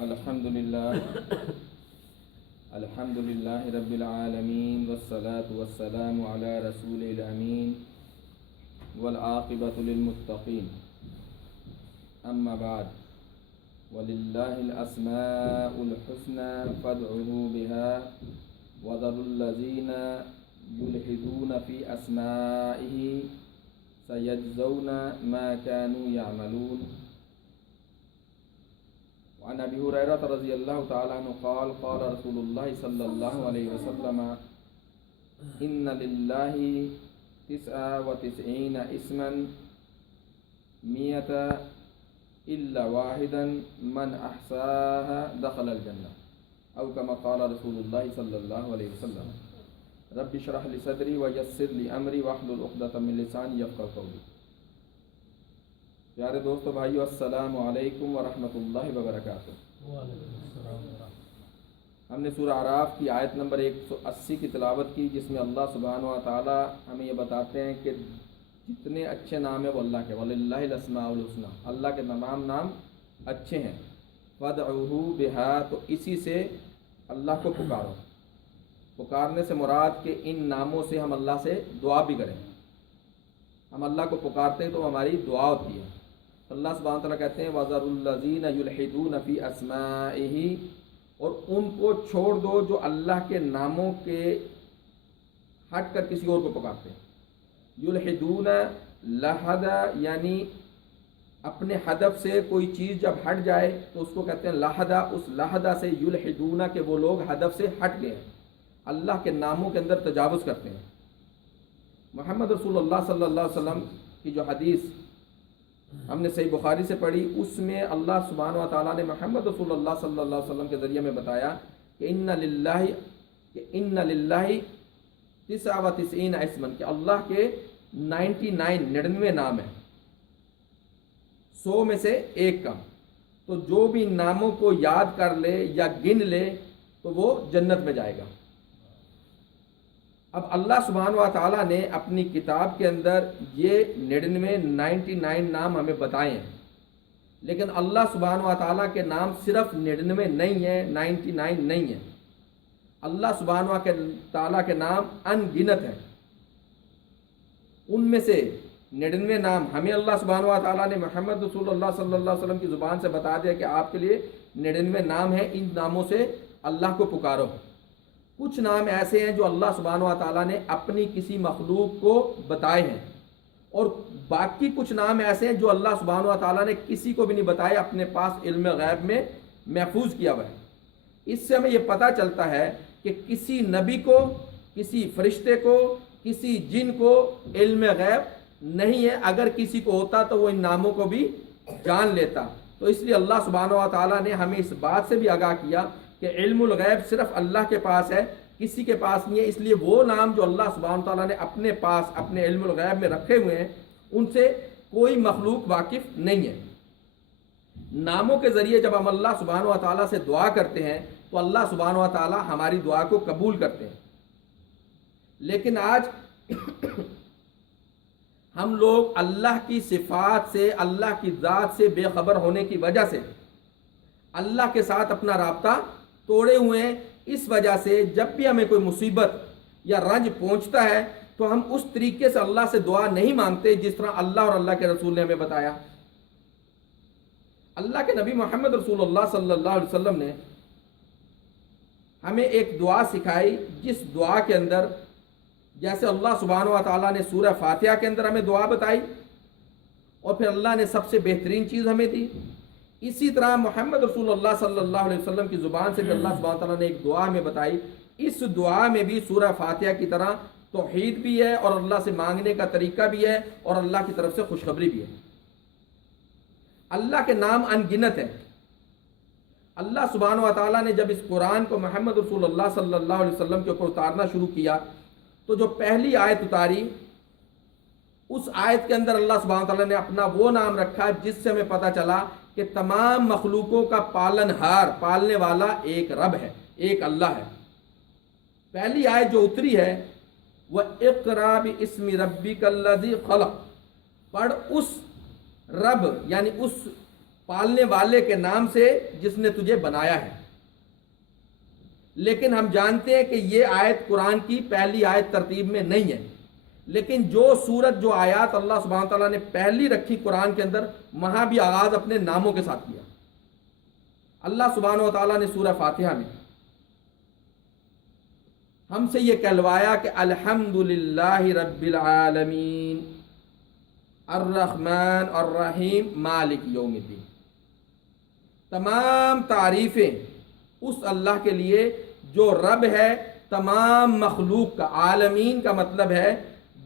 الحمدللہ رب العالمین والصلاة والسلام علی رسول الامین والعاقبۃ للمتقین اما بعد وللہ الاسماء الحسنى فادعوه بها وذروا الذین یلحدون فی اسمائه سیجزون ما كانوا يعملون. وعن ابی ہریرہ رضی اللہ تعالی عنہ قال قال رسول اللہ صلی اللہ علیہ وسلم ان للہ 99 اسما 100 الا واحدا من احصاها دخل الجنہ او کما قال رسول اللہ صلی اللہ علیہ وسلم. رب اشرح لی صدری ویسر لی امری واحلل عقدۃ من لسانی یفقهوا قولی. پیارے دوستو بھائیو، السلام علیکم ورحمۃ اللہ وبرکاتہ. ہم نے سورہ اعراف کی آیت نمبر 180 کی تلاوت کی، جس میں اللہ سبحانہ و تعالی ہمیں یہ بتاتے ہیں کہ جتنے اچھے نام ہیں وہ اللہ کے، وَلِلَّهِ الْأَسْمَاءُ الْحُسْنَى، اللہ کے تمام نام اچھے ہیں. فَادْعُوهُ بِهَا، تو اسی سے اللہ کو پکارو. پکارنے سے مراد کہ ان ناموں سے ہم اللہ سے دعا بھی کریں. ہم اللہ کو پکارتے ہیں تو ہماری دعا ہوتی ہے. اللہ سبحانہ وتعالیٰ کہتے ہیں وَذَرُوا الَّذِينَ يُلْحِدُونَ فِي أَسْمَائِهِ، اور ان کو چھوڑ دو جو اللہ کے ناموں کے ہٹ کر کسی اور کو پکارتے ہیں. یلحدون لحد یعنی اپنے ہدف سے کوئی چیز جب ہٹ جائے تو اس کو کہتے ہیں لحدہ. اس لحدہ سے یلحدون کہ وہ لوگ ہدف سے ہٹ گئے ہیں، اللہ کے ناموں کے اندر تجاوز کرتے ہیں. محمد رسول اللہ صلی اللہ علیہ وسلم کی جو حدیث ہم نے صحیح بخاری سے پڑھی، اس میں اللہ سبحانہ و تعالیٰ نے محمد رسول اللہ صلی اللہ علیہ وسلم کے ذریعے میں بتایا کہ ان للہ 99 اسما، کہ اللہ کے 99 نام ہیں، 100 میں سے ایک کم. تو جو بھی ناموں کو یاد کر لے یا گن لے تو وہ جنت میں جائے گا. اب اللہ سبحانہ و تعالیٰ نے اپنی کتاب کے اندر یہ 99 نام ہمیں بتائے ہیں، لیکن اللہ سبحانہ و تعالیٰ کے نام صرف 99 نہیں ہیں، 99 نہیں ہیں. اللہ سبحانہ و تعالیٰ کے نام ان گنت ہیں. ان میں سے 99 نام ہمیں اللہ سبحانہ و تعالیٰ نے محمد رسول اللہ صلی اللہ علیہ وسلم کی زبان سے بتا دیا کہ آپ کے لیے 99 نام ہیں، ان ناموں سے اللہ کو پکارو. کچھ نام ایسے ہیں جو اللہ سبحانہ و تعالیٰ نے اپنی کسی مخلوق کو بتائے ہیں، اور باقی کچھ نام ایسے ہیں جو اللہ سبحانہ و تعالیٰ نے کسی کو بھی نہیں بتائے، اپنے پاس علم غیب میں محفوظ کیا ہوا ہے. اس سے ہمیں یہ پتہ چلتا ہے کہ کسی نبی کو، کسی فرشتے کو، کسی جن کو علم غیب نہیں ہے. اگر کسی کو ہوتا تو وہ ان ناموں کو بھی جان لیتا. تو اس لیے اللہ سبحانہ و تعالیٰ نے ہمیں اس بات سے بھی آگاہ کیا کہ علم الغیب صرف اللہ کے پاس ہے، کسی کے پاس نہیں ہے. اس لیے وہ نام جو اللہ سبحانہ و تعالیٰ نے اپنے پاس اپنے علم الغیب میں رکھے ہوئے ہیں، ان سے کوئی مخلوق واقف نہیں ہے. ناموں کے ذریعے جب ہم اللہ سبحانہ و تعالیٰ سے دعا کرتے ہیں تو اللہ سبحانہ و تعالیٰ ہماری دعا کو قبول کرتے ہیں. لیکن آج ہم لوگ اللہ کی صفات سے، اللہ کی ذات سے بے خبر ہونے کی وجہ سے اللہ کے ساتھ اپنا رابطہ توڑے ہوئے ہیں. اس وجہ سے جب بھی ہمیں کوئی مصیبت یا رنج پہنچتا ہے تو ہم اس طریقے سے اللہ سے دعا نہیں مانگتے جس طرح اللہ اور اللہ کے رسول نے ہمیں بتایا. اللہ کے نبی محمد رسول اللہ صلی اللہ علیہ وسلم نے ہمیں ایک دعا سکھائی، جس دعا کے اندر جیسے اللہ سبحانہ و تعالیٰ نے سورہ فاتحہ کے اندر ہمیں دعا بتائی اور پھر اللہ نے سب سے بہترین چیز ہمیں دی، اسی طرح محمد رسول اللہ صلی اللہ علیہ وسلم کی زبان سے بھی اللہ سبحانہ وتعالیٰ نے ایک دعا ہمیں بتائی. اس دعا میں بھی سورہ فاتحہ کی طرح توحید بھی ہے اور اللہ سے مانگنے کا طریقہ بھی ہے اور اللہ کی طرف سے خوشخبری بھی ہے. اللہ کے نام ان گنت ہیں. اللہ سبحانہ وتعالیٰ نے جب اس قرآن کو محمد رسول اللہ صلی اللہ علیہ وسلم کے اوپر اتارنا شروع کیا تو جو پہلی آیت اتاری، اس آیت کے اندر اللہ سبحانہ وتعالیٰ نے اپنا وہ نام رکھا جس سے ہمیں پتہ چلا کہ تمام مخلوقوں کا پالن ہار، پالنے والا ایک رب ہے، ایک اللہ ہے. پہلی آیت جو اتری ہے وَاقْرَأْ بِاسْمِ رَبِّكَ الَّذِي خَلَقَ، پڑھ اس رب یعنی اس پالنے والے کے نام سے جس نے تجھے بنایا ہے۔ لیکن ہم جانتے ہیں کہ یہ آیت قرآن کی پہلی آیت ترتیب میں نہیں ہے، لیکن جو سورت جو آیات اللہ سبحانہ تعالیٰ نے پہلی رکھی قرآن کے اندر، وہاں بھی آغاز اپنے ناموں کے ساتھ کیا۔ اللہ سبحانہ تعالیٰ نے سورہ فاتحہ میں ہم سے یہ کہلوایا کہ الحمدللہ رب العالمین الرحمن الرحیم مالک یوم الدین۔ تمام تعریفیں اس اللہ کے لیے جو رب ہے تمام مخلوق کا۔ عالمین کا مطلب ہے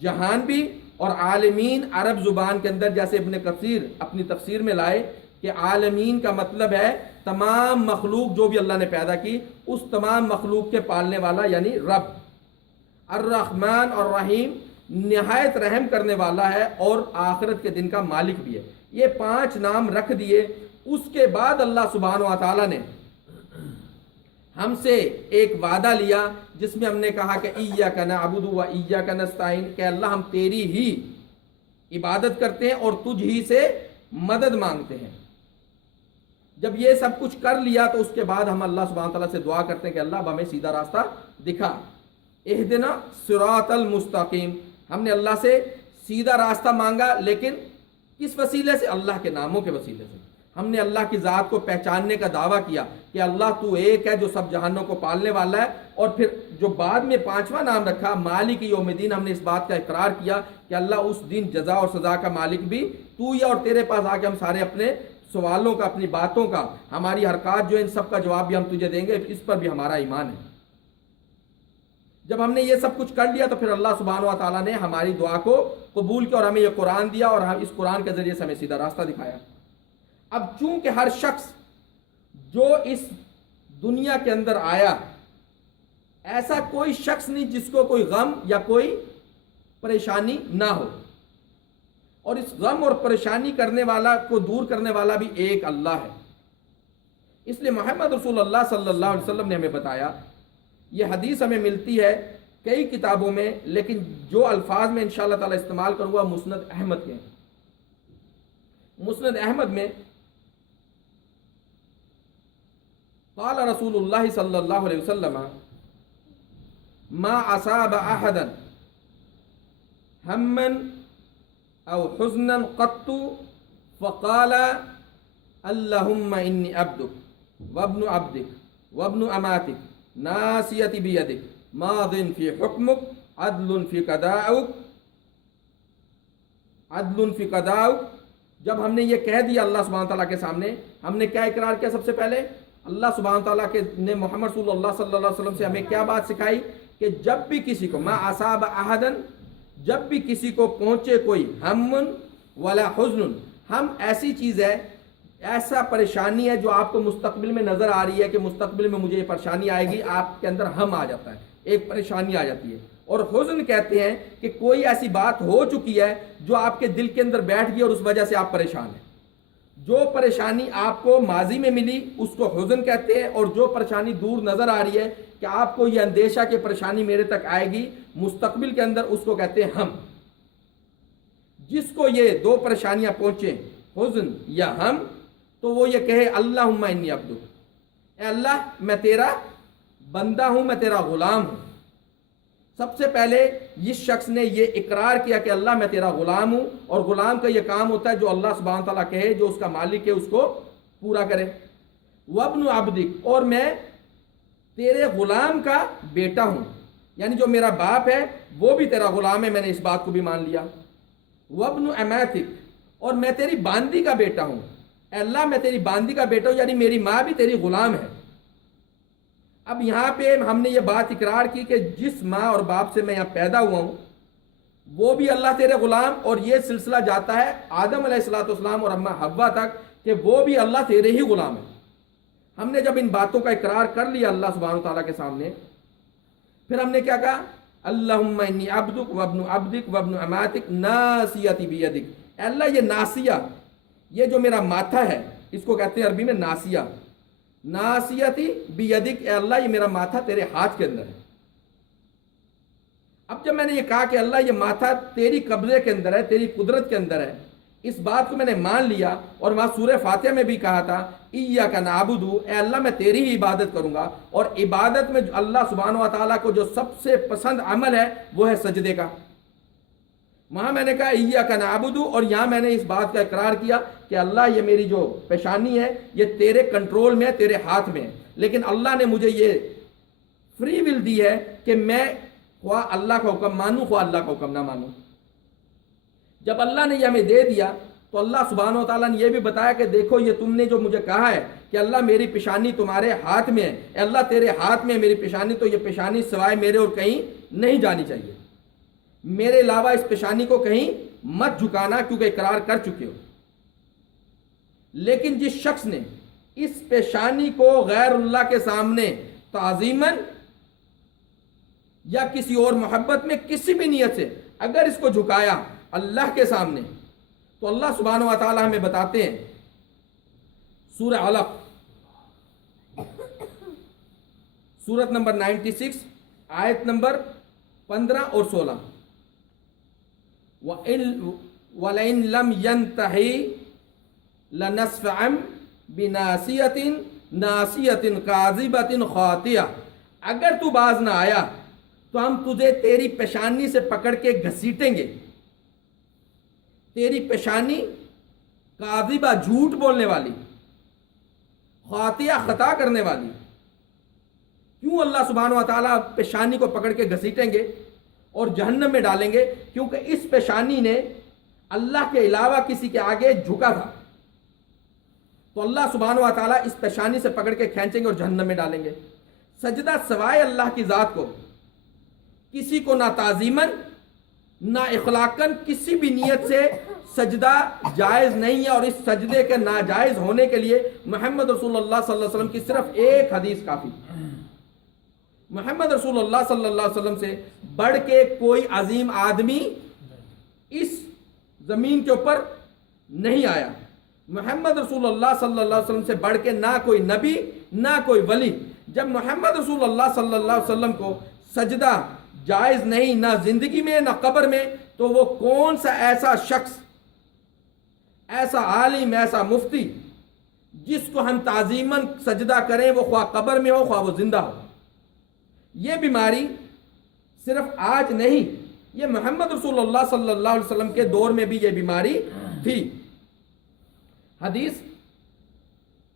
جہان بھی، اور عالمین عرب زبان کے اندر جیسے ابن کثیر اپنی تفسیر میں لائے کہ عالمین کا مطلب ہے تمام مخلوق جو بھی اللہ نے پیدا کی، اس تمام مخلوق کے پالنے والا یعنی رب۔ الرحمن اور رحیم نہایت رحم کرنے والا ہے اور آخرت کے دن کا مالک بھی ہے۔ یہ 5 نام رکھ دیے۔ اس کے بعد اللہ سبحانہ و تعالیٰ نے ہم سے ایک وعدہ لیا جس میں ہم نے کہا کہ ایاک نعبد و ایاک نستعین، کہ اللہ ہم تیری ہی عبادت کرتے ہیں اور تجھ ہی سے مدد مانگتے ہیں۔ جب یہ سب کچھ کر لیا تو اس کے بعد ہم اللہ سبحانہ تعالیٰ سے دعا کرتے ہیں کہ اللہ اب ہمیں سیدھا راستہ دکھا، اہدنا صراط المستقیم۔ ہم نے اللہ سے سیدھا راستہ مانگا، لیکن کس وسیلے سے؟ اللہ کے ناموں کے وسیلے سے۔ ہم نے اللہ کی ذات کو پہچاننے کا دعویٰ کیا کہ اللہ تو ایک ہے جو سب جہانوں کو پالنے والا ہے، اور پھر جو بعد میں 5واں نام رکھا مالک یوم الدین، ہم نے اس بات کا اقرار کیا کہ اللہ اس دن جزا اور سزا کا مالک بھی تو ہی ہے، اور تیرے پاس آ کے ہم سارے اپنے سوالوں کا، اپنی باتوں کا، ہماری حرکات جو ان سب کا جواب بھی ہم تجھے دیں گے، اس پر بھی ہمارا ایمان ہے۔ جب ہم نے یہ سب کچھ کر لیا تو پھر اللہ سبحانہ و تعالیٰ نے ہماری دعا کو قبول کیا اور ہمیں یہ قرآن دیا، اور ہم اس قرآن کے ذریعے سے ہمیں سیدھا راستہ دکھایا۔ اب چونکہ ہر شخص جو اس دنیا کے اندر آیا، ایسا کوئی شخص نہیں جس کو کوئی غم یا کوئی پریشانی نہ ہو، اور اس غم اور پریشانی کرنے والا کو دور کرنے والا بھی ایک اللہ ہے۔ اس لیے محمد رسول اللہ صلی اللہ علیہ وسلم نے ہمیں بتایا، یہ حدیث ہمیں ملتی ہے کئی کتابوں میں، لیکن جو الفاظ میں انشاءاللہ تعالی استعمال کروں گا مسند احمد کے ہیں۔ مسند احمد میں قال رسول اللہ صلی اللہ علیہ وسلم ما اصاب احدا ہما او حزنا قط فقال اللهم انی عبدک وابن عبدک وابن اماتک ناصیتی بیدک ماض فی حکمک عدل فی قضاؤک عدل فی قضاؤک۔ جب ہم نے یہ کہہ دیا اللہ سبحانہ تعالیٰ کے سامنے، ہم نے کیا اقرار کیا؟ سب سے پہلے اللہ سبحانہ تعالیٰ کے نے محمد صلی اللہ صلی اللہ علیہ وسلم سے ہمیں کیا بات سکھائی کہ جب بھی کسی کو ما اصاب احدن، جب بھی کسی کو پہنچے کوئی ہم ولا حزن، ہم ایسی چیز ہے، ایسا پریشانی ہے جو آپ کو مستقبل میں نظر آ رہی ہے کہ مستقبل میں مجھے یہ پریشانی آئے گی، آپ کے اندر ہم آ جاتا ہے، ایک پریشانی آ جاتی ہے۔ اور حزن کہتے ہیں کہ کوئی ایسی بات ہو چکی ہے جو آپ کے دل کے اندر بیٹھ گئی اور اس وجہ سے آپ پریشان ہیں۔ جو پریشانی آپ کو ماضی میں ملی اس کو حزن کہتے ہیں، اور جو پریشانی دور نظر آ رہی ہے کہ آپ کو یہ اندیشہ کہ پریشانی میرے تک آئے گی مستقبل کے اندر، اس کو کہتے ہیں ہم۔ جس کو یہ 2 پریشانیاں پہنچیں، حزن یا ہم، تو وہ یہ کہے اللہم انی عبدک، اے اللہ میں تیرا بندہ ہوں، میں تیرا غلام ہوں۔ سب سے پہلے اس شخص نے یہ اقرار کیا کہ اللہ میں تیرا غلام ہوں، اور غلام کا یہ کام ہوتا ہے جو اللہ سبحانہ تعالیٰ کہے، جو اس کا مالک ہے اس کو پورا کرے۔ وابن عبدک، اور میں تیرے غلام کا بیٹا ہوں، یعنی جو میرا باپ ہے وہ بھی تیرا غلام ہے، میں نے اس بات کو بھی مان لیا۔ وابن اماتک، اور میں تیری باندی کا بیٹا ہوں، اے اللہ میں تیری باندی کا بیٹا ہوں، یعنی میری ماں بھی تیری غلام ہے۔ اب یہاں پہ ہم نے یہ بات اقرار کی کہ جس ماں اور باپ سے میں یہاں پیدا ہوا ہوں وہ بھی اللہ تیرے غلام، اور یہ سلسلہ جاتا ہے آدم علیہ السلام اور اماں حوا تک کہ وہ بھی اللہ تیرے ہی غلام ہے۔ ہم نے جب ان باتوں کا اقرار کر لیا اللہ سبحانہ تعالیٰ کے سامنے، پھر ہم نے کیا کہا؟ اللہم انی عبدک وابن عبدک وابن اماتک ناصیتی بیدک، اے اللہ یہ ناسیہ، یہ جو میرا ماتھا ہے اس کو کہتے ہیں عربی میں ناسیہ، ناصیتی بیدک، اے اللہ یہ میرا ماتھا تیرے ہاتھ کے اندر ہے۔ اب جب میں نے یہ کہا کہ اللہ یہ ماتھا تیری قبضے کے اندر ہے، تیری قدرت کے اندر ہے، اس بات کو میں نے مان لیا، اور وہاں سورہ فاتحہ میں بھی کہا تھا ایاک نعبد، اے اللہ میں تیری ہی عبادت کروں گا، اور عبادت میں اللہ سبحانہ و تعالیٰ کو جو سب سے پسند عمل ہے وہ ہے سجدے کا۔ وہاں میں نے کہا ایاک نعبد، اور یہاں میں نے اس بات کا اقرار کیا کہ اللہ یہ میری جو پیشانی ہے یہ تیرے کنٹرول میں ہے، تیرے ہاتھ میں ہے، لیکن اللہ نے مجھے یہ فری ول دی ہے کہ میں خواہ اللہ کا حکم مانوں خواہ اللہ کا حکم نہ مانوں۔ جب اللہ نے یہ ہمیں دے دیا تو اللہ سبحانہ و تعالیٰ نے یہ بھی بتایا کہ دیکھو یہ تم نے جو مجھے کہا ہے کہ اللہ میری پیشانی تمہارے ہاتھ میں ہے، اے اللہ تیرے ہاتھ میں ہے میری پیشانی، تو یہ پیشانی سوائے میرے اور کہیں نہیں جانی چاہیے، میرے علاوہ اس پیشانی کو کہیں مت جھکانا، کیونکہ اقرار کر چکے ہو۔ لیکن جس شخص نے اس پیشانی کو غیر اللہ کے سامنے تعظیماً یا کسی اور محبت میں کسی بھی نیت سے اگر اس کو جھکایا اللہ کے سامنے، تو اللہ سبحانہ و تعالی ہمیں بتاتے ہیں سورہ علق سورت نمبر 96 آیت نمبر 15 اور 16، وَلَئِن لَمْ يَنْتَحِ لَنَسْفَعًا بِنَاسِيَةٍ نَاسِيَةٍ كَاذِبَةٍ خَاطِئَةٍ، اگر تو باز نہ آیا تو ہم تجھے تیری پیشانی سے پکڑ کے گھسیٹیں گے، تیری پیشانی کاذبہ جھوٹ بولنے والی، خاطیہ خطا کرنے والی۔ کیوں اللہ سبحانہ و تعالیٰ پیشانی کو پکڑ کے گھسیٹیں گے اور جہنم میں ڈالیں گے؟ کیونکہ اس پیشانی نے اللہ کے علاوہ کسی کے آگے جھکا تھا، تو اللہ سبحانہ و تعالیٰ اس پیشانی سے پکڑ کے کھینچیں گے اور جہنم میں ڈالیں گے۔ سجدہ سوائے اللہ کی ذات کو کسی کو نہ تعظیماً نہ اخلاقاً کسی بھی نیت سے سجدہ جائز نہیں ہے، اور اس سجدے کے ناجائز ہونے کے لیے محمد رسول اللہ صلی اللہ علیہ وسلم کی صرف ایک حدیث کافی۔ محمد رسول اللہ صلی اللہ علیہ وسلم سے بڑھ کے کوئی عظیم آدمی اس زمین کے اوپر نہیں آیا، محمد رسول اللہ صلی اللہ علیہ وسلم سے بڑھ کے نہ کوئی نبی نہ کوئی ولی۔ جب محمد رسول اللہ صلی اللہ علیہ وسلم کو سجدہ جائز نہیں نہ زندگی میں نہ قبر میں، تو وہ کون سا ایسا شخص، ایسا عالم، ایسا مفتی جس کو ہم تعظیماً سجدہ کریں، وہ خواہ قبر میں ہو خواہ وہ زندہ ہو۔ یہ بیماری صرف آج نہیں، یہ محمد رسول اللہ صلی اللہ علیہ وسلم کے دور میں بھی یہ بیماری تھی۔ حدیث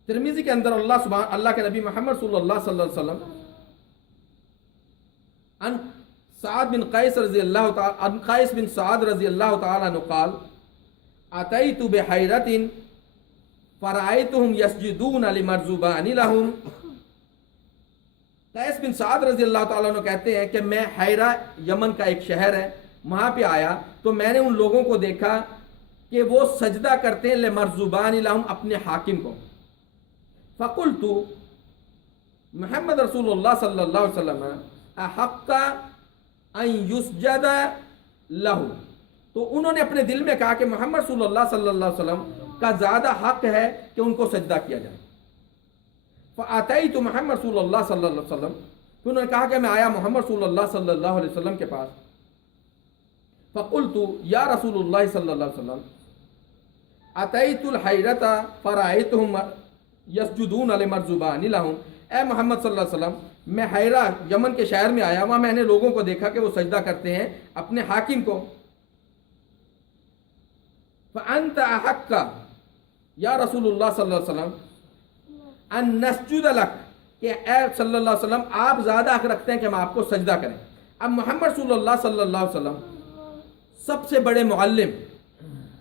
ترمذی کے اندر اللہ کے نبی محمد صلی اللہ صلی اللہ علیہ وسلم ان سعد بن قیس رضی اللہ تعالی عن قیس بن سعد رضی اللہ تعالی عنہ قال اتیت بحیرۃ فرأیتهم یسجدون لمرزبان لهم۔ قیس بن سعد رضی اللہ تعالیٰ عنہ کہتے ہیں کہ میں حیرہ، یمن کا ایک شہر ہے، وہاں پہ آیا تو میں نے ان لوگوں کو دیکھا کہ وہ سجدہ کرتے ہیں لمرزبان لهم، اپنے حاکم کو۔ فقلت، محمد رسول اللہ صلی اللہ علیہ وسلم احق ان یسجد لہ، تو انہوں نے اپنے دل میں کہا کہ محمد صلی اللہ صلی اللہ علیہ وسلم کا زیادہ حق ہے کہ ان کو سجدہ کیا جائے۔ فاتیت محمد صلی اللہ صلی اللہ علیہ وسلم، تو انہوں نے کہا کہ میں آیا محمد صلی اللہ صلی اللہ علیہ وسلم کے پاس۔ فقلت یا رسول اللہ صلی اللہ علیہ وسلم اتیت الحیرۃ فرأیتہم یسجدون لمرزبان لہم، اے محمد صلی اللہ علیہ وسلم میں حیرہ یمن کے شہر میں آیا، وہاں میں نے لوگوں کو دیکھا کہ وہ سجدہ کرتے ہیں اپنے حاکم کو۔ فأنت أحق یا رسول اللہ صلی اللہ علیہ وسلم ان نسجد لک، کہ اے صلی اللہ علیہ وسلم آپ زیادہ حق رکھتے ہیں کہ ہم آپ کو سجدہ کریں۔ اب محمد صلی اللہ صلی اللہ علیہ وسلم سب سے بڑے معلم،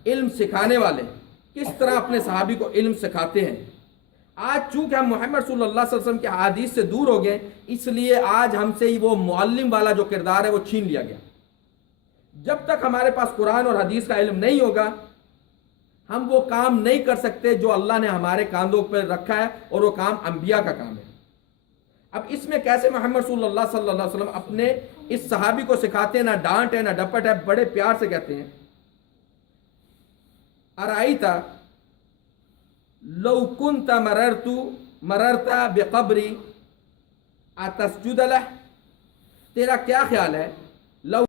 علم سکھانے والے، کس طرح اپنے صحابی کو علم سکھاتے ہیں۔ آج چونکہ ہم محمد صلی اللہ صلی اللہ علیہ وسلم کے حدیث سے دور ہو گئے، اس لیے آج ہم سے وہ معلم والا جو کردار ہے وہ چھین لیا گیا۔ جب تک ہمارے پاس قرآن اور حدیث کا علم نہیں ہوگا، ہم وہ کام نہیں کر سکتے جو اللہ نے ہمارے کاندھوں پر رکھا ہے، اور وہ کام انبیاء کا کام ہے۔ اب اس میں کیسے محمد صلی اللہ صلی اللہ علیہ وسلم اپنے اس صحابی کو سکھاتے ہیں، نہ ڈانٹ ہے نہ ڈپٹ ہے، بڑے پیار سے کہتے ہیں ارائیتا لو کنت مررت بقبری اتسجد لہ، تیرا کیا خیال ہے لو